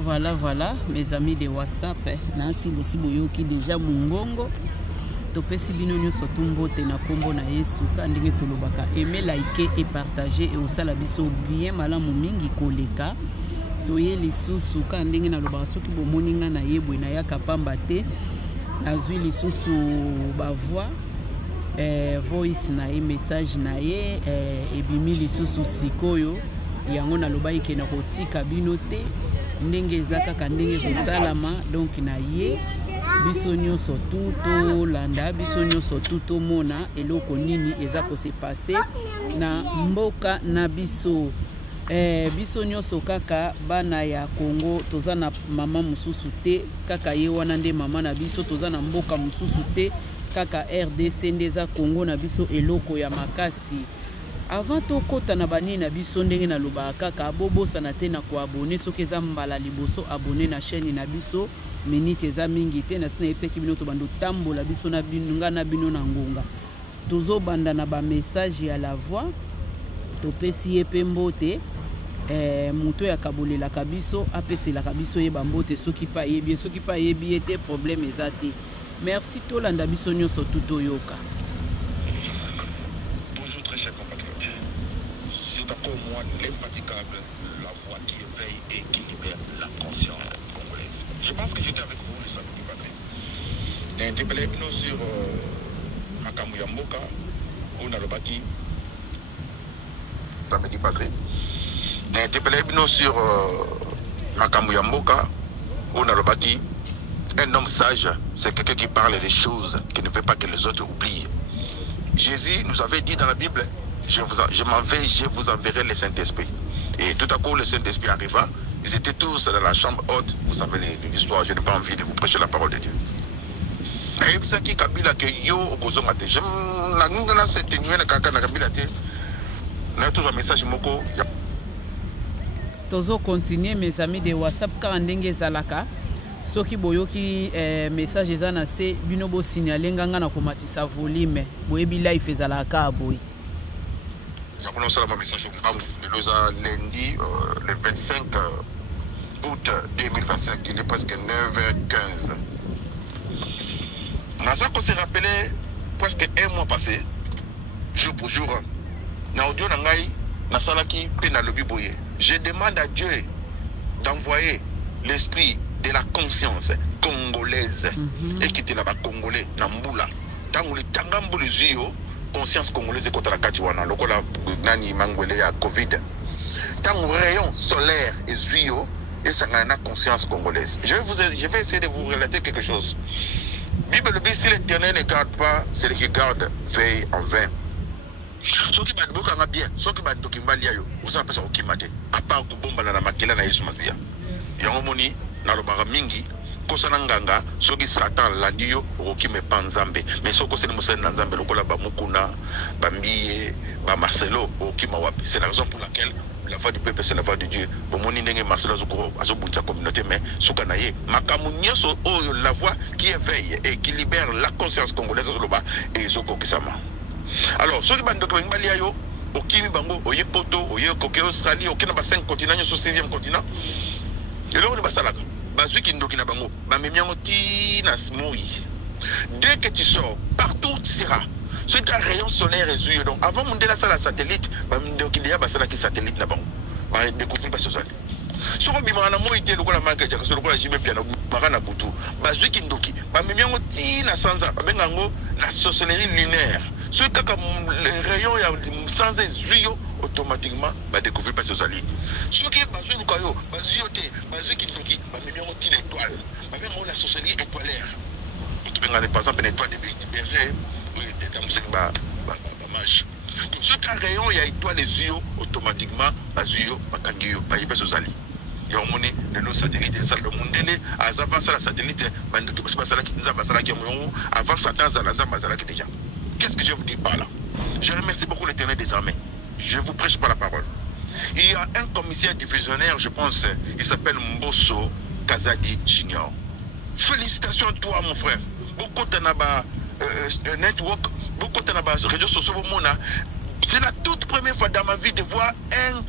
Voilà, mes amis de WhatsApp. Nansi Bosiboyo qui déjà Mungongo. Topesi bino nyonso tumbote na kombo na Yesu ka ndenge tolobaka aimer, liker et partager et osala biso bien malamu mingi koleka. Toye lisusu ka ndenge na lobaka soki bomoninga na yebwe na yaka pamba te. Azwi lisusu ba voix voice na ye message na ye ebimi lisusu sikoyo yango na loba ike na kotika bino te ndenge ezaka ka ndenge kosalama donc na ye biso nyonso tuto landa biso nyonso tuto mona eloko nini eza ko se passer na mboka na biso biso nyonso kaka bana ya Congo toza na mama mususu te kaka ye wana nde mama na biso toza na mboka mususu te kaka RDC ndeza Congo na biso eloko ya makasi avant to kota na bani na biso ndenge na loba kaka bobosa na te na ko abonner soki eza mbala liboso abonner na chaîne na biso minute eza mingi te na sina yebisaki bino to bando tambola biso na bino na bino na ngonga tozo banda na ba message ya la voix to pesi ye pembote muto ya kabolela kabiso apesela kabiso ye bambote soki pa yebi ete problème ezate. Merci to landa biso nyonso tuto yoka. Bonjour très chers compatriotes. C'est encore moi l'infatigable, la voix qui éveille et qui libère la conscience congolaise. Je pense que j'étais avec vous le samedi passé. N'interpellez nous sur Makamu Yamboka ou Nalobaki. Samedi passé. N'interpellez nous sur Makamu Yamboka ou Nalobaki. Un homme sage, c'est quelqu'un qui parle des choses, qui ne veut pas que les autres oublient. Jésus nous avait dit dans la Bible, je m'en vais, je vous enverrai le Saint-Esprit. Et tout à coup, le Saint-Esprit arriva. Ils étaient tous dans la chambre haute. Vous savez l'histoire, je n'ai pas envie de vous prêcher la parole de Dieu. Et ça qui Kabila que yo okozongate. Je n'ai cette nuit na kaka na Kabila te. Na toujours un message moko. Tozo continuer mes amis de WhatsApp ka ndenge zalaka. Soki boyoki message ezana se bino bo signaler nganga na komatisa volume boyebi live ezalaka boy. Je commence à message au Mbamou. Le lundi, le 25 août 2025, il est presque 9h15. Nazako s'est rappelé presque un mois passé, jour pour jour. Na audio nangai, na salaki pe na lobi boye. Je demande à Dieu d'envoyer l'esprit de la conscience congolaise et qui était là-bas congolais, Nambula. Tant le tangambo les yeux, conscience congolaise et contre la Katiwana, le kola nani mangwele à Covid. Tant rayon solaire et yeux et ça n'a conscience congolaise. Je vais essayer de vous relater quelque chose. Bible le si l'Éternel ne garde pas, c'est le qui garde veille en vain. Ce qui m'a dit bien, ce qui m'a dit vous savez ça au Kimate, à part que bomba na makela na Yesu Masia. Yangomoni na lobara mingi kosana nganga soki Satan landi yo okime panzambe mais soko sene mosene na nzambe lokola ba mukuna ba mbiye ba Marcelo okima wapi. C'est la raison pour laquelle la voix du peuple c'est la voix de Dieu. Bomoni ndenge Marcelo azobunza communauté mais soka na ye makamu nyoso oyo la voix qui éveille et qui libère la conscience congolaise loba et soko kisama. Alors soki bandoko ngbali yo okimi bango oye poto oye koke Australie okina ba 5 continents sur 6e continent. Et là on va salaka. Bazui qui ndoki na bango, ba memiango ti na smoi. Dès que tu sors, partout où tu seras. C'est un rayon solaire et zuyo. Donc avant mon la salle satellite, ba ndoki dia ba sala ki satellite na bango. Ba découvrir pas social. So ko bimana na mo ite lokola market ya so lokola jime pia na magana butu. Bazui ki ndoki, ba memiango ti na sanza, ba bengango la sorcellerie lunaire. Ce kaka le rayon ya sans zuyo automatiquement va découvrir pas ces alliés. Ceux qui basent nous kayo, basent yote, basent qui nous qui, bah même on tire l'étoile, bah même on la sorcellerie étoilaire. Tu peux regarder par exemple une étoile de berger, oui, des termes c'est bah mage. Donc ce cas rayon il y a étoile les yeux automatiquement, basent yo, bah kangiyo, bah y pas ces alliés. Il y a un monde de nos satellites, ça le monde est avant ça la satellite, bah ne pas ça là qui nous a basé là qui avant Satan ça là basé là qui déjà. Qu'est-ce que je vous dis par là? Je remercie beaucoup l'Éternel des armées. Je vous prêche pas la parole. Il y a un commissaire divisionnaire, je pense, il s'appelle Mbosso Kazadi Junior. Félicitations à toi, mon frère. Beaucoup de network, beaucoup de réseaux sociaux, c'est la toute première fois dans ma vie de voir un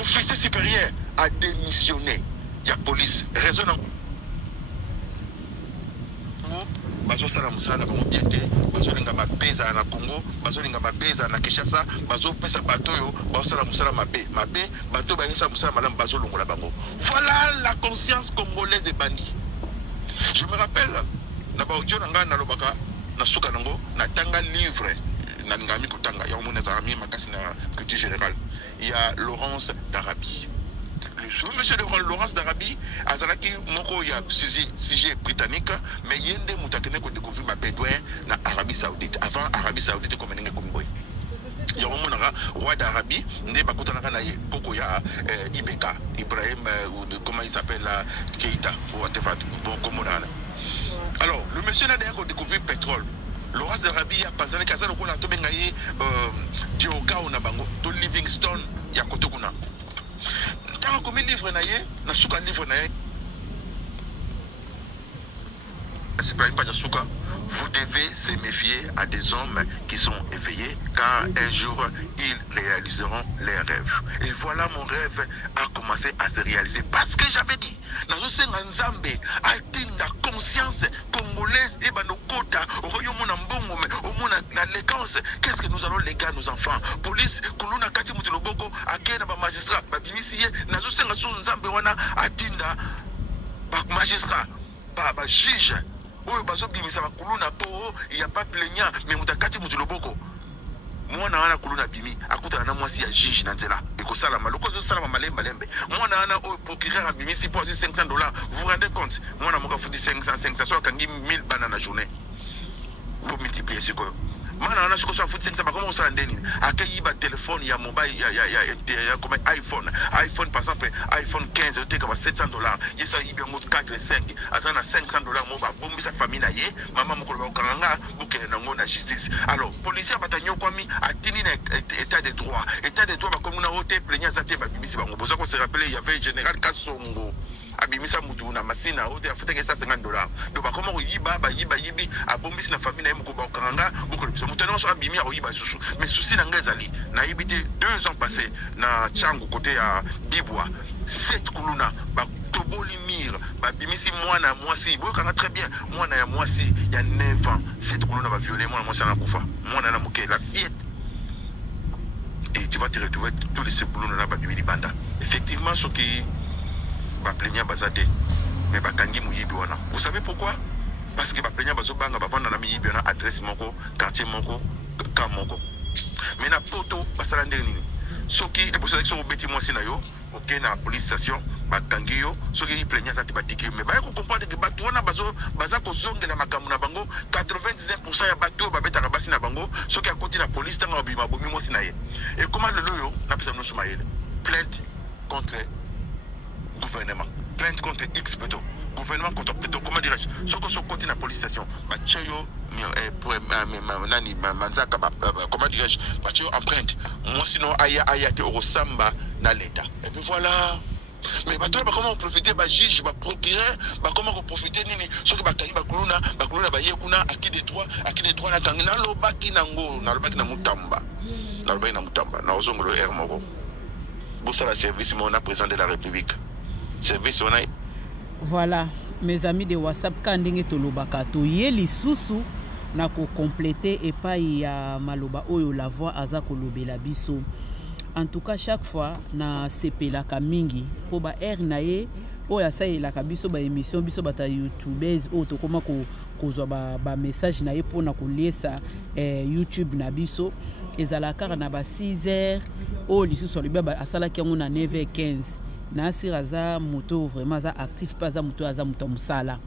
officier supérieur à démissionner. ya police raison na bazo sala musala bango biete bazo linga mapeza na Congo bazo linga mapeza na Kinshasa bazo pesa bato yo bazo sala musala mabe bato ba yesa musala malam bazo longola bango. Voilà la conscience congolaise et bandit. Je me rappelle na ba audio nga na lobaka na suka nango na tanga livre na ngami kutanga ya omona za ami makasi na culture générale. Il y a Laurence d'Arabie. Le monsieur de Laurence d'Arabie, Azalaki Moko ya sujet britannique, mais yende mutakene ko découvrir ma bédouin na Arabie Saoudite. Avant Arabie Saoudite comme n'engue comme boy. Il y a un monara roi d'Arabie, ne bakutana na ye poko ya Ibeka, Ibrahim ou de comment il s'appelle Keïta ou whatever bon comme on a. Alors le monsieur là d'ailleurs ko découvrir pétrole. Laurence d'Arabie a pensé que ça le ko la to bengaye Dioka na bango, to Livingstone ya kotokuna. Tant que mes livres naïe, na suka livre naïe. C'est pas une page suka. Vous devez se méfier à des hommes qui sont éveillés, car un jour ils réaliseront leurs rêves. Et voilà, mon rêve a commencé à se réaliser parce que j'avais dit, dans un Nzambe, la conscience congolaise et banokota, au royaume mbongo, au monde l'élégance. Qu'est-ce que nous allons léguer à nos enfants? Police, kuluna kati mutiloboko, akena ba magistrat, ba binisiye, nazo senga su Nzambe wana atinda ba magistrat, ba juge. Oyo bazo bimisa bakuluna po il y a pas plaignant mais mutakati mutiloboko. Mwana wana kuluna bimi akuta na mwasi ya juge na nzela eko sala maloko zo sala malemba lembe. Mwana wana o procureur a bimi si pour $500. Vous vous rendez compte? Mwana moka fudi 500 so kangi 1000 bana na journée. Pour multiplier ce quoi. Mana wana siko so fudi 500 ba comment on sala ndeni? Akayi ba téléphone ya mobile ya comme iPhone par exemple iPhone 15 au teka ba $700. Yesa yibi mo 4 5 azana $500 mo ba bombi sa famille na ye mama moko ba okanga bokele nango na justice. Alors policier batanyo kwami atini na état de droit ba comme na hote plaignant za te ba bimisi bango boza ko se rappeler il y avait général Kasongo abimisa mutu na masina hote afuteke sa $50. Donc ba comment yiba yibi abombisi na famille na ye moko ba okanga bokele mutano so abimi a yiba susu mais souci na ngezali na yibité 2 ans passés na Tchango côté à Bibwa 7 kuluna ba toboli mir ba bimisi mwana mwasi boyokanga très bien mwana ya mwasi ya 9 ans 7 kuluna ba violer mwana mwasi na kufa mwana na moke la fillette et tu vas te retrouver tous les kuluna na ba bimili banda effectivement ce qui ba plaignant bazate mais ba kangi muyibi wana. Vous savez pourquoi? Parce que ba plaignant bazo banga ba vanda na miyibi na adresse moko quartier moko camp moko mais na poto basala ndenge nini soki e bosa so beti mwasi na yo OK na police station bakangi yo soki i plaignant ça te batiki mais ba ko comprendre que bato wana baza ko zongela makambo na bango 99% ya bato ba betaka basi na bango soki akoti na police tanga obima bomi mwasi na ye et comment le loyo na pesa no sumayele plainte contre gouvernement plainte contre X plutôt gouvernement contre plutôt comment dirais-je soko sokoti na police station ba cheyo nani manzaka comment dirais-je ba cheyo empreinte moi sinon aya te orosamba na l'état et puis voilà. Mais bato ba comment profiter ba juge ba procureur ba comment profiter nini soki ba kangi ba kuluna ba yekuna aki des droits na kangi na lobaki nango na lobaki na mutamba na ozongolo er moko bosa la service mon président de la République service on a. Voilà mes amis de WhatsApp quand ndenge tolobaka to yeli susu na ko compléter epai ya maloba oyo la voix aza kolobela biso. En tout cas chaque fois na sepelaka mingi po ba na ye oyo asalelaka biso ba émission biso bata YouTubers oyo tokoma kozwa ba message na ye mpona koliesa YouTube na biso ezalaka na ba 6h oyo lisusu alobi asalaki yango na 9h15 na asiraza moto vraiment za actif pas za moto aza moto musala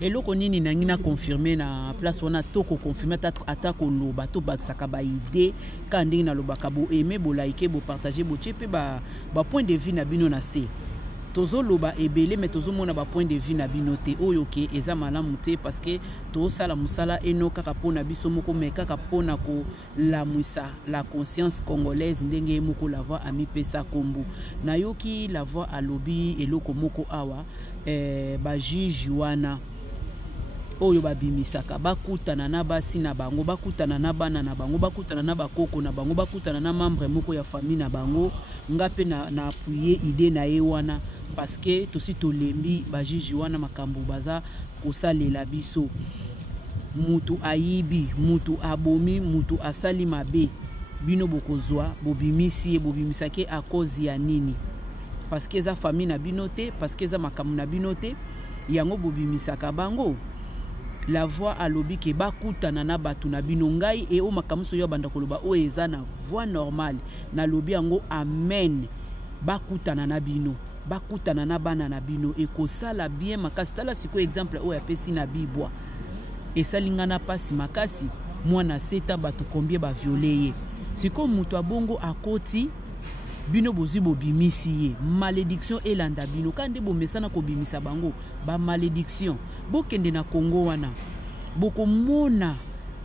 eloko nini nangi na confirmer na place wana to ko confirmer ata ko loba to bakisaka ba idée ka ndenge na lobaka bo aimer bo liker bo partager bo chepe ba point de vue na bino na se tozo loba ebele mais tozo mona ba point de vue na bino te oyo ke eza malamu te parce que to sala musala eno kaka pona biso moko me kaka pona ko la musa la conscience congolaise ndenge moko la voix ami pesa kombu na yoki la voix alobi eloko moko awa ba juge wana oyo babimisaka bakutana na basi na bango, bakutana na bana na bango, bakutana na bakoko na bango, bakutana na membre moko ya famille na bango, ngape na appuyer idée na ye wana parce que tosi tolembi ba juge wana makambo baza kosalela biso. Mutu ayibi, mutu abomi, mutu asali mabe, bino bokozwa bobimisi bobimisake a cause ya nini? Parce que za famille na binote, parce que za makambo na binote, yango bobimisaka bango. La voix à lobby ke bakutana na batu na bino ngai e o makamuso yo banda koloba o eza na voix normale na lobby yango amen. Bakutana na bino, bakutana na bana na bino e kosala bien makasi. Tala siko exemple o ya pesi na bibwa e salingana pasi makasi mwana seta batu combien ba violé. Siko mutu abongo akoti bino bozi bobimisi ye malédiction elanda bino kande bomesana ko bimisa bango ba malédiction bokende na Congo wana bokomona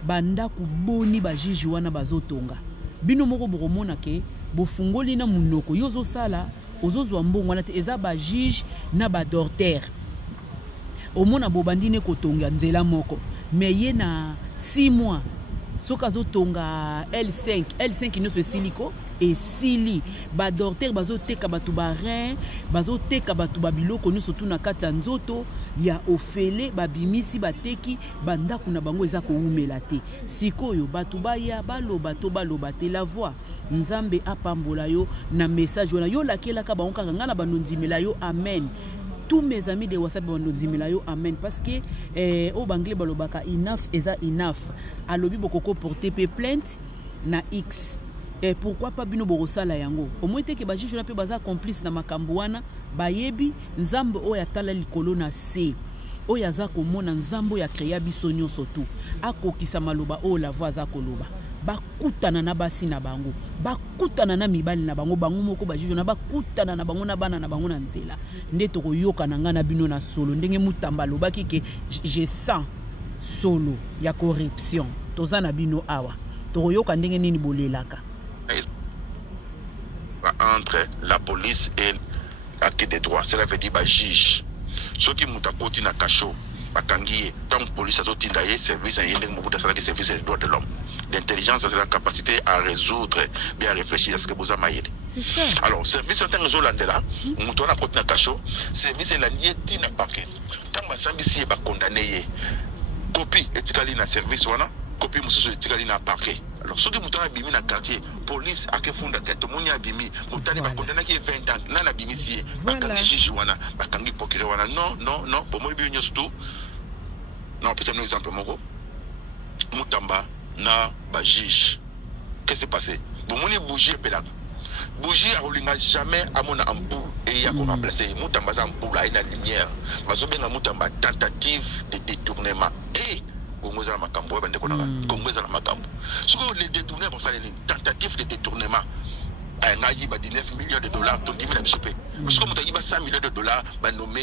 banda kuboni ba juge wana bazotonga bino moko bokomona ke bofungoli na munoko yozo sala ozozwa mbongo wana te eza ba juge na ba docteur omona bobandine kotonga nzela moko mais ye na 6 mois soka zotonga L5 no se siliko et sili ba docteur bazoteka batu ba rein bazoteka batu ba biloko nyonso tuna kati ya nzoto ya ofele babimisi bateki bandako na bango eza koumela te sikoyo batu baya baloba to baloba te la voix nzambe apambola yo na message wana yo lakelaka bango kaka ngana bandondimela yo amen. Tous mes amis de WhatsApp bandondimela yo amen parce que au banglais balobaka enough eza enough alobi bokoko porter plainte na X. Et pourquoi pas bino borosala yango? Au moins te ke ba juge na pe baza complice na makambo wana bayebi nzambe o ya tala likolo na se. O ya za komona nzambe ya créa biso nyonso tu. Akokisa maloba o la voix za koloba. Bakutana na basi na bango. Bakutana na mibali na bango bango moko ba juge na bakutana na bango na bana na bango na nzela. Nde to koyoka na nga na bino na solo. Ndenge mutamba lobaki ke je sens solo ya corruption. Toza na bino awa. To koyoka ndenge nini bolelaka. Entre la police et l'acte des droits, cela veut dire bah juge. Ceux qui m'ont apporté na cachot, bakangiye, tant que police a tout indaye, service à yendeng mobuta salaki service des droits de l'homme. L'intelligence c'est la capacité à résoudre, bien à réfléchir à ce que vous avez. C'est ça. Alors service en tant que zolande là, mouton a porté na cachot, service est l'andier tina paquet. Tant que sambisi est condamné, copie etikali na service wana. Copie mususu etikali na parquet. Alors ceux qui mutana bimi na quartier police akefunda tete moni abimi mutani ba condamné ki 20 ans na bimi si bakangi juge wana bakangi procureur wana non pour moi bi nyonso tout non peut-être un exemple moko mutamba na ba juge qu'est-ce qui s'est passé bon moni bougie pelaka bougie a jamais à mon ampoule et il y a qu'on remplacer mutamba za ampoule a une lumière bazo benga mutamba tentative de détournement et Congo za makambo bande konanga Congo za makambo soko les détourner pour ça les tentatives de détournement a ngayi ba 19 millions de dollars to dimi na bisopé parce que mutayi ba 100 millions de dollars ba nommé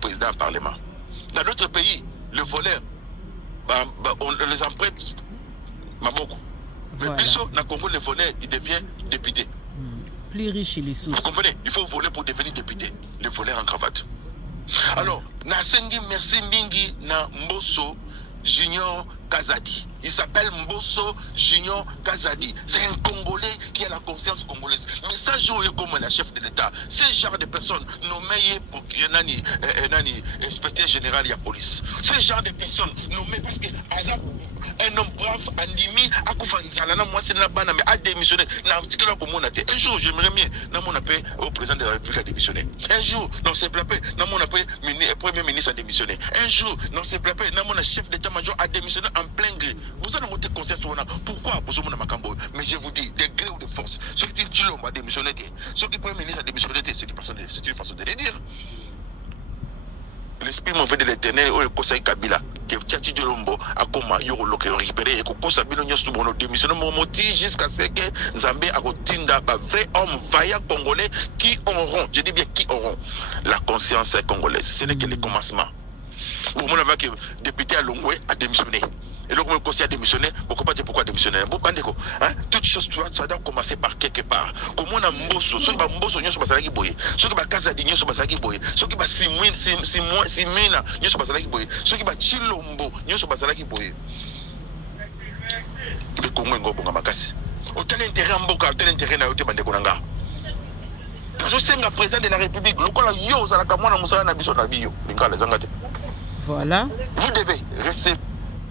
président du parlement dans d'autres pays le voleur on les emprunte maboko mais biso na Congo le voleur il devient député plus riche les sous. Vous comprenez, il faut voler pour devenir député le voleur en cravate. Alors, Nasengi merci mingi na Mbosso Junior Kazadi. Il s'appelle Mbosso Junior Kazadi. C'est un Congolais qui a la conscience congolaise. Mais ça joue comme la chef de l'État. C'est ce genre de personnes nommées pour nani inspecteur général de la police. C'est ce genre de personnes nommées parce que un homme brave, Andimi, Akoufanzala, moi c'est la banane, mais a démissionné. Un jour, j'aimerais bien, mon appel au président de la République a démissionné. Un jour, non, c'est plappé, mon appel, premier ministre a démissionné. Un jour, non, c'est plappé, mon chef d'état-major a démissionné en plein gré. Vous allez monter conscience, pourquoi pour mon Makambo? Mais je vous dis, des gré ou de force, ceux qui disent a démissionné, ceux qui premier ministre a démissionné, c'est une façon de le dire. L'esprit mauvais de l'éternel ou le conseil Kabila que Tchati Djolombo a comment yoro loke récupéré et que kosa bino nyos tout bono démissionné moti jusqu'à ce que Zambé a rotinda ba vrai homme vaillant congolais qui auront, je dis bien qui auront la conscience congolaise. Ce n'est que le commencement. Au moment où le député à Longwe a démissionné. Et donc, on a démissionné. Pourquoi démissionner? Bon, bandeko, hein? Toute chose doit commencer par quelque part. Comment on a mbosso, ceux qui va mbosso, nous sommes basaki boye. Ceux qui va casadi, nous sommes basaki boye. Ceux qui va simina, nous sommes basaki boye. Ceux qui va chilombo, nous sommes basaki boye. Le Congo est un makasi. Autant l'intérêt en boka, autant l'intérêt na yote bandeko nanga. Parce que c'est un président de la République. Le col yo, ça la kamwana musala na biso na biyo. Lingala zangate. Voilà. Vous devez rester.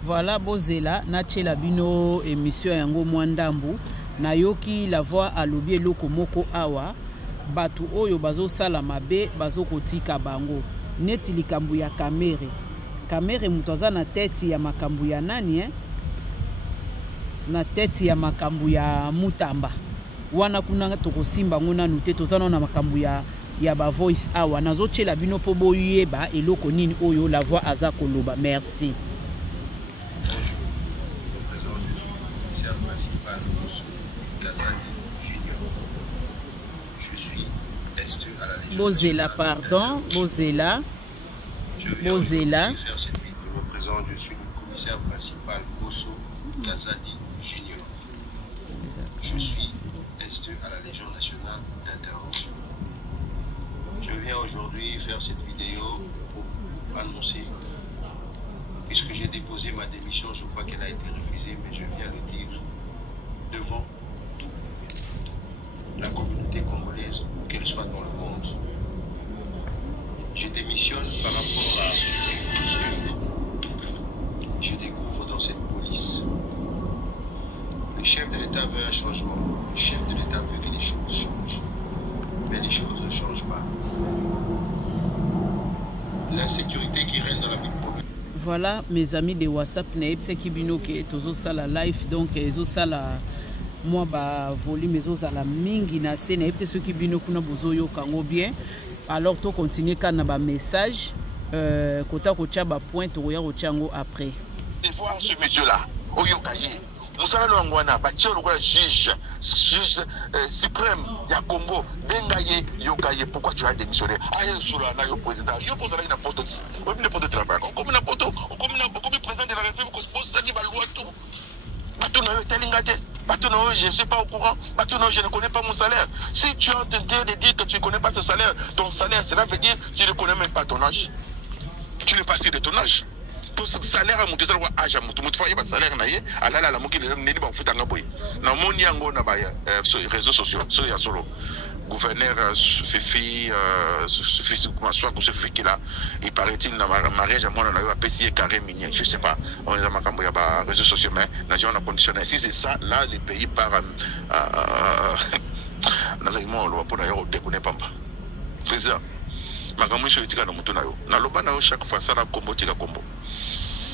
Voilà, bozela na tchela bino émission yango mwandambu na yoki la voix alobi eloko moko awa batu oyo bazo sala mabe bazo kotika bango neti likambu ya kamere mutaza na tete ya makambu ya nani na tete ya makambu ya Mutamba wana kuna tokosimba ngona nute tozana na makambu ya ba voice awa nazo tchela bino po boyeba eloko nini oyo la voix aza koloba. Merci. Principal Kazadi Junior. Je suis S2 à la Légion. Bozela, pardon, Bozela. Bozela. Faire cette vidéo. Je me présente, je suis le commissaire principal Bosso Kazadi Junior. Je suis S2 à la Légion nationale d'intervention. Je viens aujourd'hui faire cette vidéo pour annoncer, puisque j'ai déposé ma démission, je crois qu'elle a été refusée, mais je viens le dire devant toute la communauté congolaise, où qu'elle soit dans le monde. Je démissionne par rapport à tout ce que je découvre dans cette police. Le chef de l'État veut un changement. Le chef de l'État veut que les choses changent. Mais les choses ne changent pas. L'insécurité qui règne dans la ville. Voilà mes amis de WhatsApp, c'est qui bino que tozo sala live donc ezo sala moi ba volume ezo sala mingi na scène et ceux qui bino kuna bozoyo kango bien. Alors to continuer kana ba message kota ko cha ba point to ya ko chango après. De voir ce monsieur là, Oyokaye. Moussala Luangwana, Bachio le juge suprême, ya Congo, Bengaye, Yokaye, pourquoi tu as démissionné? Aïe, Soula, na yo président, yo pose la n'importe qui. On ne peut pas travailler. On comme n'importe où, comme président de la République, on pose ça, dit, bah, loi tout. Bateau, je ne suis pas au courant. Bateau, je ne connais pas mon salaire. Si tu as tenté de dire que tu ne connais pas ce salaire, ton salaire, cela veut dire que tu ne connais même pas ton âge. Tu n'es pas sûr de ton âge. Pour ce salaire à monter ça va âge à monter pas salaire naie à la moki les ne ba futa ngaboy na moni yango na ba réseaux sociaux so ya solo gouverneur Fifi Maswa Fifi là il paraît-il na mariage à moi na yo pesier carré minier je sais pas on les a makambo ya ba réseaux sociaux mais nation a conditionné si c'est ça là les pays par nazimo lo pour d'ailleurs déconner pamba président makambo sur tika na mutu na yo na loba na yo chaque fois ça na combo tika combo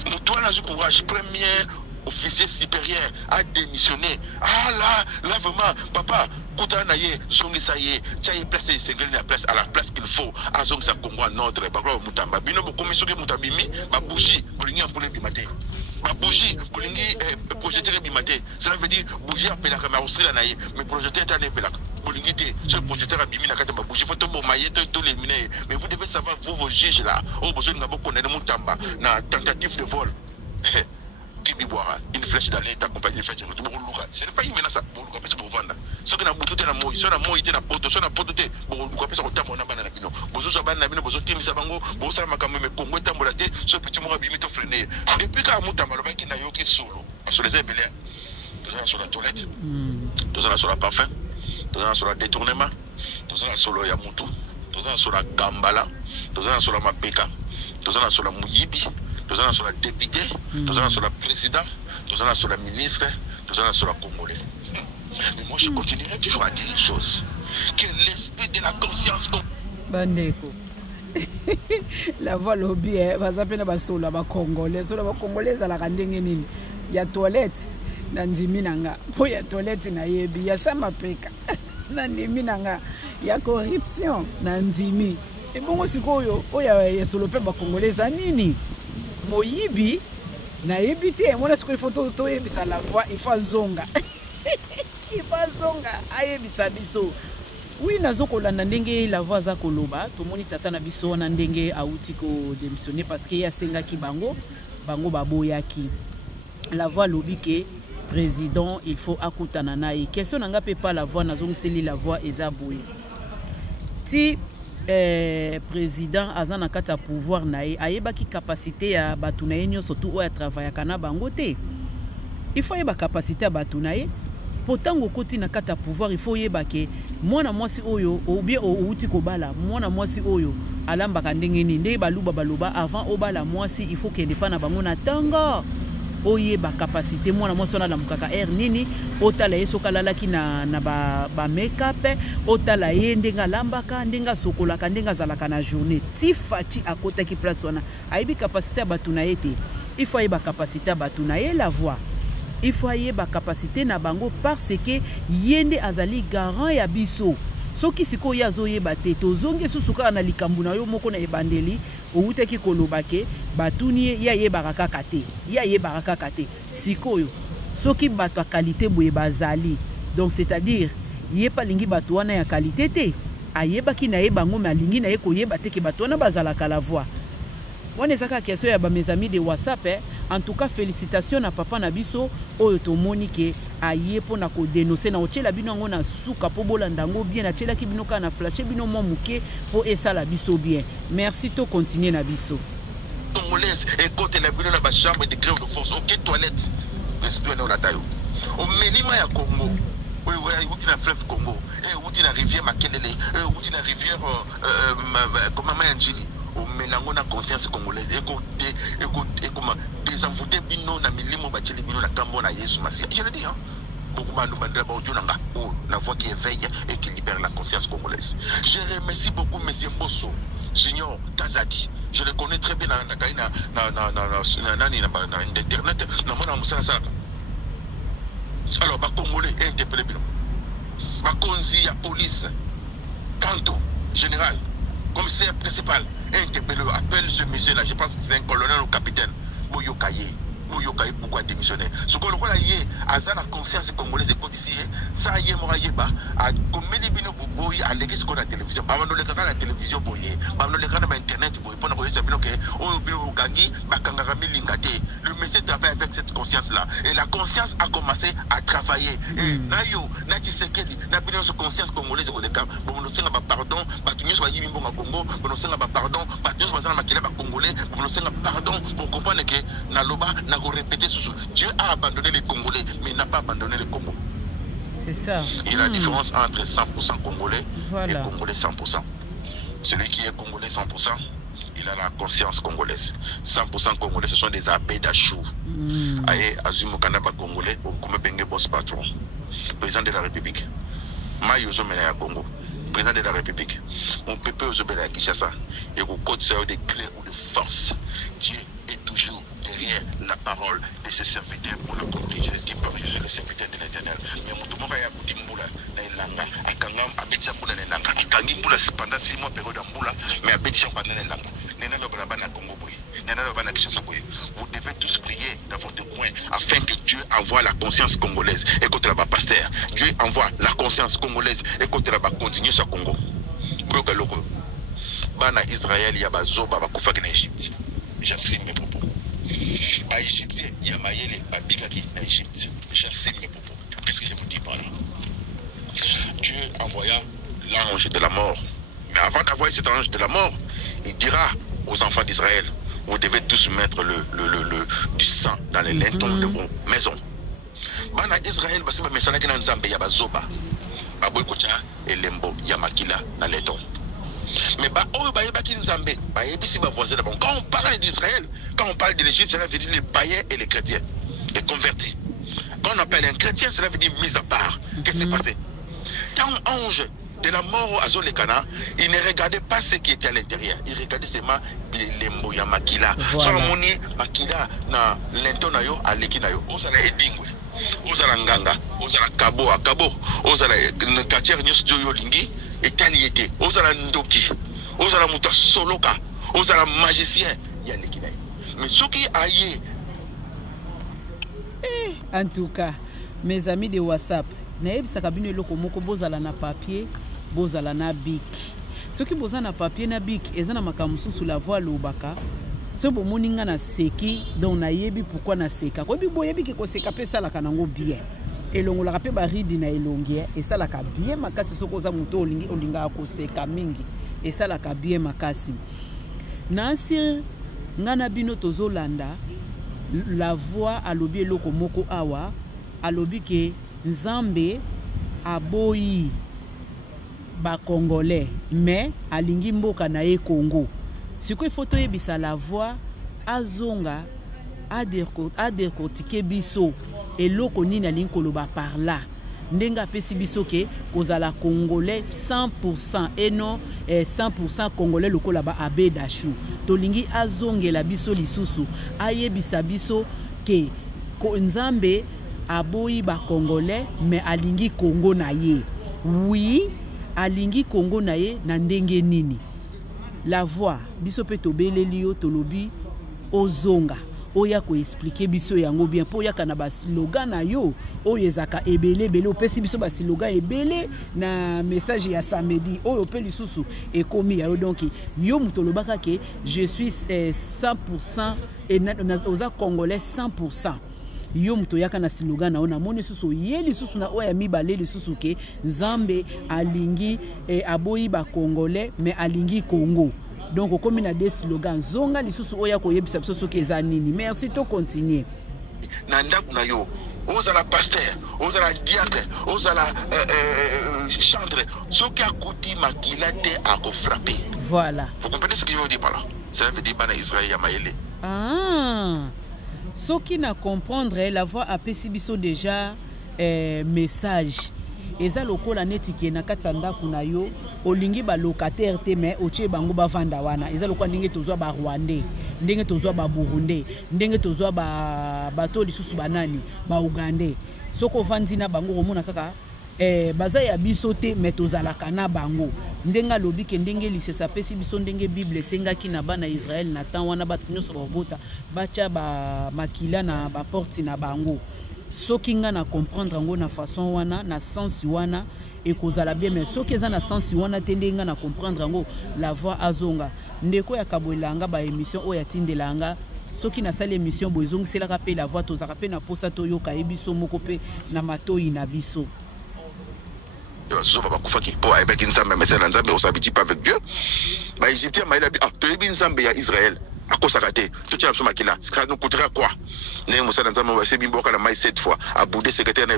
mutu na zu courage premier officier supérieur a démissionné. Ah là vraiment papa kuta na ye zongi sa ye tchaye place sengeli na place à la place qu'il faut a zongi sa Congo à notre bakwa mutamba bino bo komisoke mutabimi ba bougie kolingi ampule bimate ba bougie kolingi projeter bimate cela veut dire bougie appela caméra aussi la naie mais projeter est un belak kolingi te ce projecteur abimi na kata ba bougie faut to bo maye to l'éliminer mais vous devez savoir vous vos juges là au besoin de ngabo connaître mutamba na tentative de vol une flèche dans l'état compagnie une flèche ce n'est pas une menace pour vous vendre ce que na butu na moi so na moi na poto so na poto te bon ko pesa ko tamona bana na bino bozo so bana na bino bozo timisa bango bozo sala makambo me kongo tambola te so petit mo abimi to freiner depuis ka mutamba lo baki na yoki solo sur les ébélés sur la toilette sur la parfum sur la détournement sur la yamutu sur la gambala sur la mapeka sur la muyibi sur la députée, sur la président, sur la ministre, sur la Congolais. Mais moi je continuerai toujours à dire une chose, que l'esprit de la conscience. Bandeko. La voix lobby, bazapena basola ba Congolais, sola ba Congolais za la kandenge nini. Ya toilette na ndimi nanga. Po ya toilette na yebi ya sama peka. Na ndimi nanga ya corruption na ndimi. Et bon sikoyo oya solope ba Congolais za nini? Moyibi na yebite mona siko il faut to yebisa la voix il faut zonga il faut zonga ayebisa biso oui nazo kolanda ndenge la voix za koloba to moni tata na biso na ndenge auti ko démissionner parce que ya senga ki bango baboyaki la voix lobby que président il faut akutana naye question nanga pe pas la voix nazongi seli la voix ezaboué ti président azana kata pouvoir naye ayeba ki capacité ya batu naye nyonso tout oya travailler kana bango te il faut yeba capacité ya batu naye potango koti na kata pouvoir il faut yeba ke mwana mwasi oyo ou bien outi kobala mwana mwasi oyo alambaka ndenge nini nde baluba baloba avant obala mwasi il faut kende pa na bango na tanga oyeba capacité mwana mwasi ona lamukaka air nini otala ye soka lalaki na ba make-up otala ye ndenga lambaka ndenga sokolaka ndenga zalaka na journée ti faci akota ki place wana ayebi capacité batu na ye te il faut yeba capacité batu na ye la voix il faut yeba capacité na bango parce que yende azali garant ya biso soki siko yazo yeba te tozonge susuka na likambu na yo moko na ebandeli outaki kolobake batuni ya yeba kaka te ya yeba kaka te sikoyo soki bato qualité boye bazali donc c'est-à-dire yepa lingi bato wana ya qualité te ayeba ki na yeba ngoma lingi na ye koyeba te ke bato wana bazalaka la voix. Wana ezaka question ya ba mes amis de WhatsApp en tout cas félicitations na papa na biso oyo to monike aye pona ko dénoncer na ochela bino ngo na suka po bolanda ngo bien na chela ki bino ka na flasher bino mo muke po esala biso bien. Merci to continuer na biso. Congolaise et côté la bino na ba chambre de grève de force OK toilette respect na la tayo. Au minimum ya Congo. Oui, outi na fleuve Congo, outi na rivière Makelele, outi na rivière comment Manjili. Melango na conscience congolaise comment désenvoûter bino na milimo bacheli bino na kambo na Yesu Masia. Je le dis beaucoup bandu bandela ba ojunanga la voix qui éveille et qui libère la conscience congolaise. Je remercie beaucoup monsieur Bosso Junior Kazadi. Je le connais très bien na internet na mona musala sala. Alors ba congolais interpellé bino. Ba konzi ya police Kanto général commissaire principal interpellé, appelle ce monsieur-là, je pense que c'est un colonel ou capitaine, Boyokaye. Boyokaye, pourquoi démissionner? Ce qu'on a dit, à la conscience congolaise est ici, ça y est, moi, à combien bino boy, à l'église qu'on a la télévision, bah, on le regarde la télévision, boy, bah, on le regarde internet, boy, pour nous voir, c'est bien que, oh, bino gangi, bah, kangarami lingate. Le monsieur travaille avec cette conscience-là, et la conscience a commencé à travailler. Et, nayo, nati sekeli, na bino ce conscience congolaise au décap, bon, on sait pas pardon, bah, tu n'y sois pas yimbo Congo, bon, on sait pas pardon, bah, tu n'y sois pas makila ba congolais, bon, on sait pas pardon, pour comprendre que, na loba, na répéter sous Dieu a abandonné les Congolais, mais il n'a pas abandonné le Congo. C'est ça. Il y a la différence entre 100% Congolais et Congolais 100%. Celui qui est Congolais 100%, il a la conscience congolaise. 100% Congolais, ce sont des abbés d'Achou. Aye, Azumo Kanaba Congolais, comme Benge Boss Patron, président de la République. Mayozo Menaya Congo, président de la République. Mon peuple aux Obéla Kishasa, et au code de clé ou de force. Dieu est toujours derrière la parole de ses serviteurs pour l'accomplir. Je dis pas, je suis le serviteur de l'Éternel. Mais mon tomo ya kutimbula na ilanga. Akangam abetsa mbula na ilanga. Kangi mbula pendant 6 mois période mbula, mais abetsa pendant na ilanga. Nena lo bana na Congo boy. Nena lo bana Kinshasa boy. Vous devez tous prier dans votre coin afin que Dieu envoie la conscience congolaise et contre la pasteur. Dieu envoie la conscience congolaise et contre la continuer sur Congo. Bloga loko. Bana Israël ya bazoba bakufaki na Égypte. J'assume mes propos. À Égypte, il y a Mayele, Babikaki, en Égypte. J'assume mes propos. Qu'est-ce que je vous dis par là? Dieu envoya l'ange de la mort. Mais avant d'envoyer cet ange de la mort, il dira aux enfants d'Israël, vous devez tous mettre du sang dans les lintons de vos maisons. Bana Israël, parce que mesana kina nzambe ya bazoba. Baboy kocha elembo ya makila na leton. Mais quand on parle d'Israël, quand on parle de l'Égypte, cela veut dire les païens et les chrétiens, les convertis. Quand on appelle un chrétien, cela veut dire mis à part. Qu'est-ce qui s'est passé? Quand ange de la mort à Zolekana, il ne regardait pas ce qui était à l'intérieur. Il regardait seulement les moya makila. Solomoni makila na lentonayo alekinayo. Osala edingwe. Osala nganga. Osala kabo akabo. Osala katier nyos joyo lingi. Et qualité, osala ndoki, osala muta soloka, osala magicien, il y a l'équilibre. Mais ce qui aille. En tout cas, mes amis de WhatsApp, naïb sakabine loko moko bozala na papier, bozala na bic. Ce qui bozala na papier na bic, ezana makamusu sous la voie lobaka. so bomoni nga na seki donc nayebi pourquoi na seka ko bi boyebi ke ko seka pe sala kanango bien elongolaka pe baridi na elongi esalaka bien makasi soko za moto olinga ko seka mingi esalaka bien makasi nasi ngana bino tozolanda la voix alobi eloko moko awa alobi ke Nzambe aboyi ba congolais mais alingi mboka na ye Congo siko photo yebisa la voix azonga aderkotike biso eloko nini alingi koloba par là ndenga pesi biso ke kozala congolais 100% et non 100% congolais lokola ba abedashu tolingi azongela biso lisusu ayebisa biso ke Nzambe aboyi ba congolais mais alingi Congo na ye oui alingi Congo na ye na ndenge nini la voix biso pe tobeleli yo tolobi ozonga oya ko expliquer biso yango bien po ya kana ba slogan na yo oyo ezaka ebele opesi biso ba slogan ebele na message ya samedi oyo pe lisusu ekomi ya donc yo mutolobaka ke je suis 100% et oza congolais 100%. Yo mutoyaka na slogan na ona moni susu yeli susu na oya mibale lisusu ke Nzambe alingi aboyi ba congolais mais alingi Congo donc comme na des slogans zonga lisusu oya ko yebisa biso soki eza nini merci to continuer na ndaku na yo ozala pasteur ozala diacre ozala chantre soki akuti makila te ako frapper voilà vous comprenez ce que je veux dire par là ça veut dire bana Israël ya maele soki na comprendre la voix apesi biso déjà message eza lokola neti ke na kati ndaku na yo olingi ba locataire te mais otie bango ba vanda wana eza lokola ndenge tozwa ba Rwandais ndenge tozwa ba Burundais ndenge tozwa ba bato lisusu banani ba Ugandais soko vandi na bango komona kaka baza ya biso te mais tozalaka na bango ndenga lobi ke ndenge lisesa pesi biso ndenge Bible sengaki na bana Israël na temps wana bato nyonso babota bacha ba makila na ba porte na bango soki nga na comprendre ngo na façon wana na sens wana ekozala bien mais soki eza na sens wana te ndenga na comprendre ngo la voix azonga ndeko ya kabwelanga ba émission oya tindelanga soki na sala émission bozongiselaka pe la voix tozaka pe na posa to yoka ebiso moko pe na matoyi na biso zoba bakufaki po ayebaki Nzambe mais na Nzambe osabiti pas avec Dieu ba Égyptien maïla bi toyebi Nzambe ya Israël akosaka te totia biso makila ça nous coûtera quoi ndenge mosala Nzambe basebi mboka na mai 7 fois aboude secrétaire na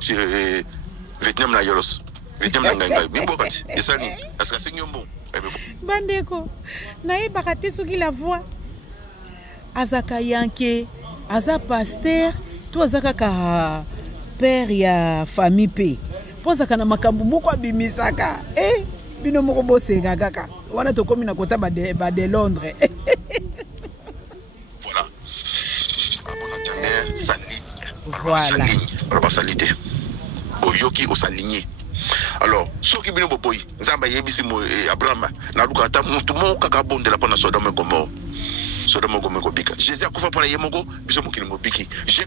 Vietnam na yolos Vietnam na ngai bimboka ti esani parce que senyo mbon bandeko nayebaka te soki la voix azaka yanke aza pasteur to azaka ka père ya famille pe pozaka na makambo moko abimisaka bino moko bosenga kaka wana tokomi na kota ba de Londres voilà abonatane sali voilà on va saliter oyoki osaligné alors soki bino boboyi Nzamba yebisi mo Abraham na lukata mutu moko kaka bondela pona Sodome et Gomorrhe Jésus a couvert pour la Yemoko, je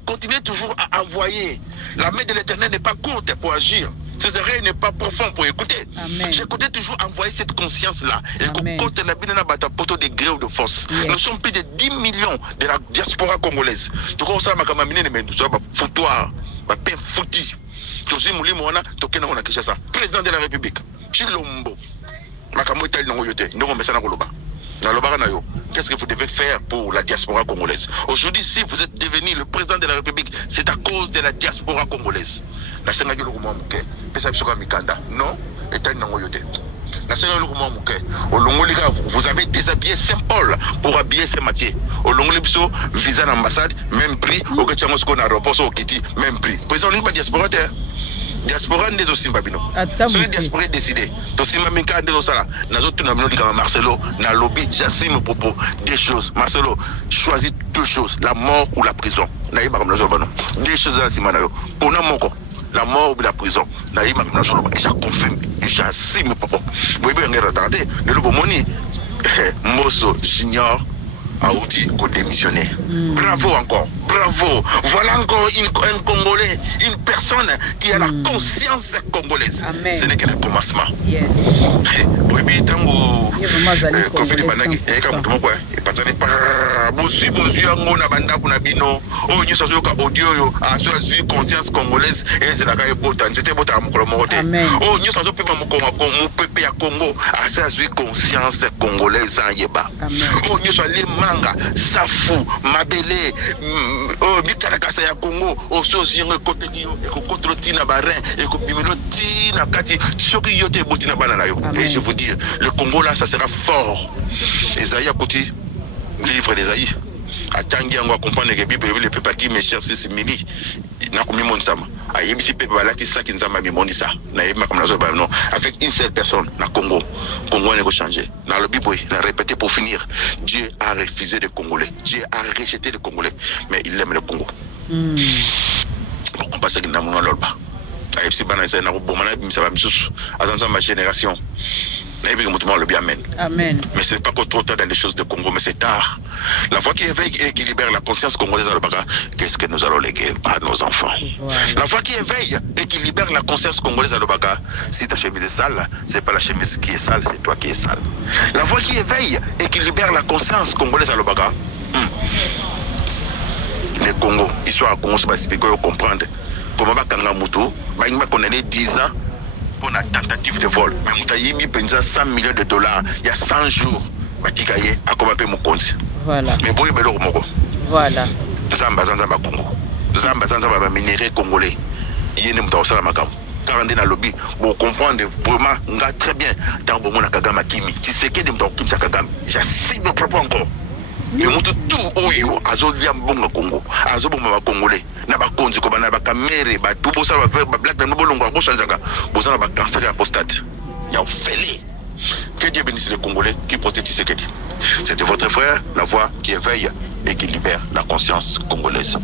continue toujours à envoyer. La main de l'Éternel n'est pas courte pour agir. Ses oreilles n'est pas profond pour écouter. Je continue toujours à envoyer cette conscience-là. Et côté la bine na bata poto de gré ou de force. Nous sommes plus de 10 millions de la diaspora congolaise. Tu vois ça makama mine mais tout ça ba foutoir, ba pain fouti. Tozi mulimo wana tokena ona Kinshasa. Président de la République. Chilombo. Makamo tel non yote. Ndongo mesana koloba. Qu'est-ce que vous devez faire pour la diaspora congolaise? Aujourd'hui, si vous êtes devenu le président de la République, c'est à cause de la diaspora congolaise. Non, vous avez déshabillé Saint-Paul pour habiller Saint-Matthieu. Au long de visa l'ambassade, même prix. Au même prix. Président, on n'est pas diaspora. Diaspora n'est aussi babino. Celui diaspora décidé. Tosima minka de osala. Nazotu na minodi comme Marcelo, na lobby Jassim Popo. Des choses. Marcelo choisit deux choses, la mort ou la prison. Naïba comme la deux choses à Simanayo. Pona moko. La mort ou la prison. Naïba comme la et ça confirme. Jassim Popo. Vous voyez bien retardé. Le lobo moni. Mosso Junior a outil qu'on démissionner. Bravo encore. Bravo. Voilà encore un Congolais, une personne qui a la conscience congolaise. Amen. Ce n'est que le commencement. Yes. Oui, tango. Kofi de Banagi. Conscience congolaise et c'est la Amen. Oh, nous sommes Congo, conscience congolaise en Yeba. Oh, nous sommes les manga, Safou, Mabele, oh, Mikarakasa ya Congo, oh, Sozino, Kotelio, Ekokotrotina Barin, Ekopimelotina Kati, Shokiyote Botina Bananayo. Et je vous dis, le Congo là, ça sera fort. Esaïe a côté, livre d'Esaïe. Atangi yango comprendre que Bible le peuple qui me cherche c'est mili na komi monsama ayebisi peuple balati ça qui nzamba mi mondisa na yeba comme nazo non avec une seule personne na Congo ne ko changer dans le Bible il a répété pour finir Dieu a refusé les Congolais, Dieu a rejeté les Congolais, mais il aime le Congo. On passe que na mona lolba ayebisi bana ça na ko bomana bi ça va misusu azanza ma génération. Amen. Mais ce n'est pas encore trop tard dans les choses de Congo, mais c'est tard. La voix qui éveille et qui libère la conscience congolaise à l'Obaga, qu'est-ce que nous allons léguer à nos enfants? Voilà. La voix qui éveille et qui libère la conscience congolaise à l'Obaga, si ta chemise est sale, c'est pas la chemise qui est sale, c'est toi qui es sale. La voix qui éveille et qui libère la conscience congolaise à l'Obaga, les Congo, histoire à Congo, c'est pas comprendre. Comment va Kangamoutou, va condamner 10 ans pour une tentative de vol. Mais Moutaïbi pensa 100 millions de dollars il y a 100 jours. Batikaye a commencé mon compte. Voilà. Mais bon, il y a voilà. Zamba Zanzaba Congo. Zamba Zanzaba minéré congolais. Il y a une mouta makam. Car on est dans le lobby. Pour comprendre vraiment, on a très bien. Dans le moment où Kagame Kimi. Tu sais qu'il y a des mouta Kagame. J'assiste mes propos encore. Mais tout oyo azolia mbonga Congo azoboma ba congolais na ba konzi ko bana ba kamere ba tubo sa ba black na bolongo bo chanjaka bo sa ba cancer apostate ya ofeli. Que Dieu bénisse les Congolais qui protègent Tshisekedi. C'était votre frère, la voix qui éveille et qui libère la conscience congolaise.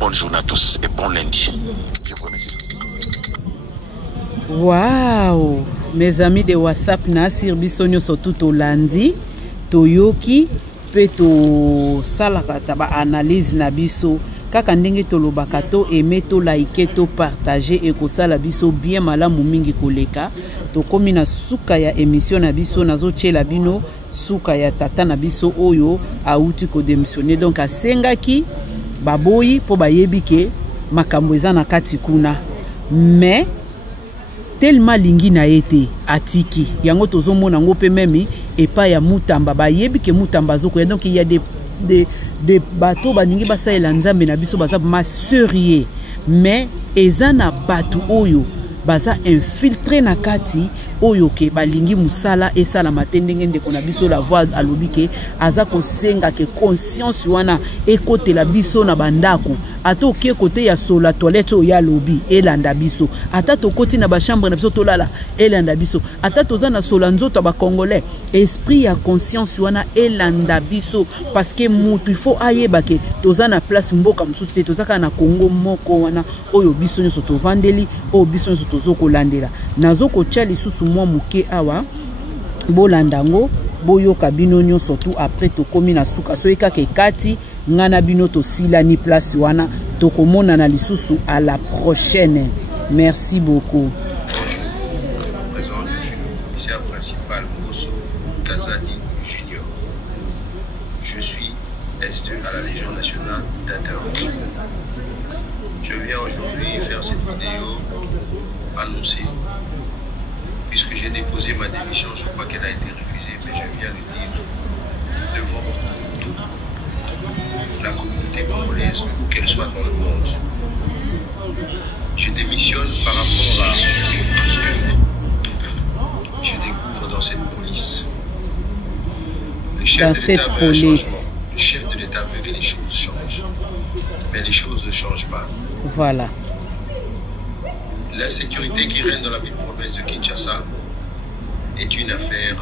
Bonne journée à tous et bon lundi. Je vous remercie. Waouh, mes amis de WhatsApp na sur bisonyo surtout au lundi toyoki to salaka taba analyse na biso kaka ndenge tolobaka to aimer to like to partager et ko sala biso bien malamu mingi koleka to komi na suka ya émission na biso nazo tchela bino suka ya tata na biso oyo auti ko démissionner donc asengaki baboyi po bayebike makambo eza na kati kuna mais tellement lingi na été atiki yango tozomona ngo pe memi et pas ya mutamba ba yebi ke mutamba zoko donc il y a des bateaux baningi basalela nzambe na biso baza ma sérieux mais ezana batu oyo baza infiltré na kati oyo ke balingi musala esala matendenge ndeko na biso la voix alobi ke aza kosenga ke conscience wana ekote la biso na bandako ata okie kote ya sola toilette oyo ya lobi elanda biso ata tokoti na bachambre na biso tolala elanda biso ata toza na sola nzoto ba congolais esprit ya conscience wana elanda biso parce que mutu il faut ayeba ke toza na place mboka mususu te tozaka na Congo moko wana oyo biso nyoso tovandeli oyo biso nyoso tozokolandela nazoko tya lisusu mwa muke awa bolandango boyoka bino nyonso tout après tokomi na suka so ekaka kati ngana bino tosila ni place wana tokomona na lisusu à la prochaine. Merci beaucoup. Je suis le commissaire principal Bosso Kazadi Junior. Je suis S2 à la Légion nationale d'intervention. Je viens aujourd'hui faire cette vidéo annoncer. Puisque j'ai déposé ma démission, je crois qu'elle a été refusée, mais je viens le dire devant toute la communauté congolaise, qu'elle soit dans le monde. Je démissionne par rapport à ce que je découvre dans cette police. Le chef de l'État veut un changement. Le chef de l'État veut que les choses changent. Mais les choses ne changent pas. Voilà. L'insécurité qui règne dans la ville-province de Kinshasa est une affaire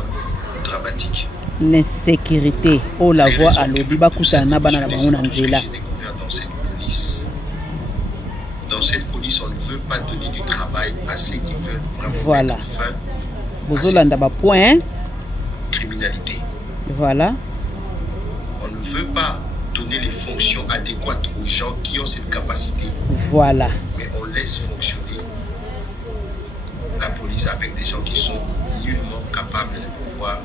dramatique. L'insécurité, oh la voix à l'Obiba Koutana Banana Banana Nzela. J'ai découvert dans cette police. Dans cette police, on ne veut pas donner du travail à ceux qui veulent vraiment mettre fin à cette criminalité. Voilà. On ne veut pas donner les fonctions adéquates aux gens qui ont cette capacité. Voilà. Mais on laisse fonctionner la police avec des gens qui sont nullement capables de pouvoir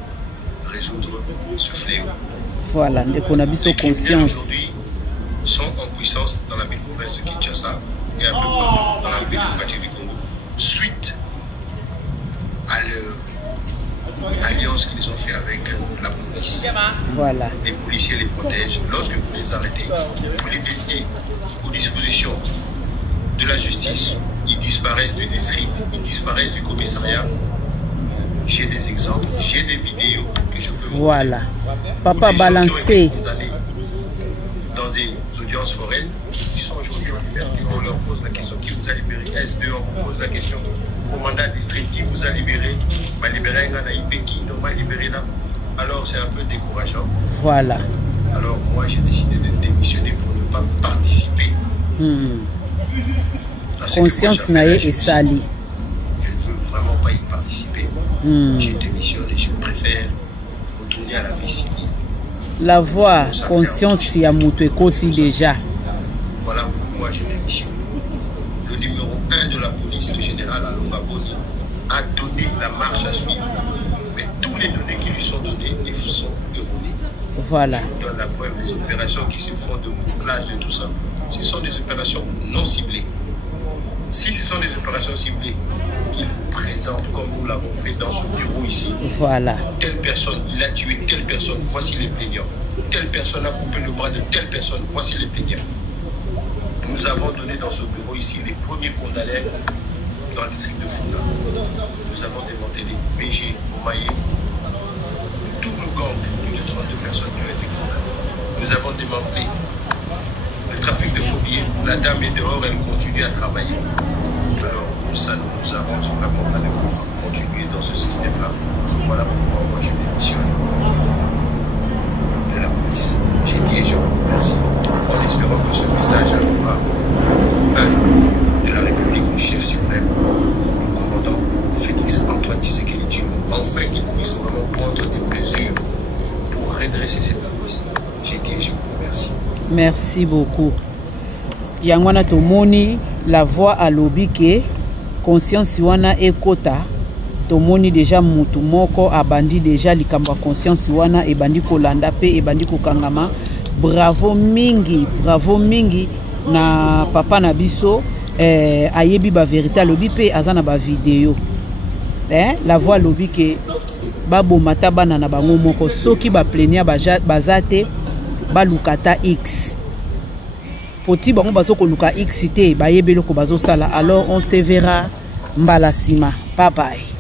résoudre ce fléau. Voilà, on a vu sa conscience. Aujourd'hui sont en puissance dans la ville province de Kinshasa et un peu partout dans la ville du Congo, suite à leur alliance qu'ils ont fait avec la police. Voilà. Les policiers les protègent. Lorsque vous les arrêtez, vous les mettez aux dispositions de la justice. Ils disparaissent du district, ils disparaissent du commissariat. J'ai des exemples, j'ai des vidéos que je peux voilà. montrer. Papa balancé. Dans des audiences foraines qui sont aujourd'hui en liberté. On leur pose la question qui vous a libéré. S2, on vous pose la question. Commandant district qui vous a libéré. M'a libéré un gars qui m'a libéré là. Alors c'est un peu décourageant. Voilà. Alors moi j'ai décidé de démissionner pour ne pas participer. Conscience naïe et sali. Je ne veux vraiment pas y participer. J'ai démissionné. Je préfère retourner à la vie civile. La voix, conscience, il y a Moutouekoti déjà. Voilà pourquoi je démissionne. Le numéro 1 de la police, le général Alonga Boni, a donné la marche à suivre. Mais tous les données qui lui sont données, ils sont erronées. Voilà. Je vous donne la preuve, les opérations qui se font de bouclage de tout ça, ce sont des opérations non ciblées. Si ce sont des opérations ciblées, qu'il vous présente comme nous l'avons fait dans ce bureau ici. Voilà. Telle personne, il a tué telle personne, voici les plaignants. Telle personne a coupé le bras de telle personne, voici les plaignants. Nous avons donné dans ce bureau ici les premiers condamnés dans le district de Funda. Nous avons démantelé BG, Omaye, tout le gang, plus de 32 personnes qui ont été condamnées. Nous avons démantelé le trafic de faux billets. La dame est dehors, elle continue à travailler. Alors, ça nous avance vraiment pas de pouvoir continuer dans ce système-là. Voilà pourquoi moi je démissionne de la police. J'ai dit et je vous remercie en espérant que ce message arrivera un de la République, le chef suprême, le commandant Félix Antoine Tshisekedi Tshilombo, enfin qu'il puisse vraiment prendre des mesures pour redresser cette police. J'ai dit et je vous remercie. Merci beaucoup. Yangwana tomoni la voix à l'obike conscience wana ekota tomoni déjà mutu moko abandi déjà likamba conscience wana ebandi kolanda pe ebandi kokangama. Bravo mingi na papa na biso ayebi ba vérité lobi pe azana ba vidéo la voix lobike babo mata bana na bango moko soki ba plaignant bazate balukata X poti bango bazo koluka X te bayebelo ko bazo sala. Alors on se verra mbala sima. Bye bye.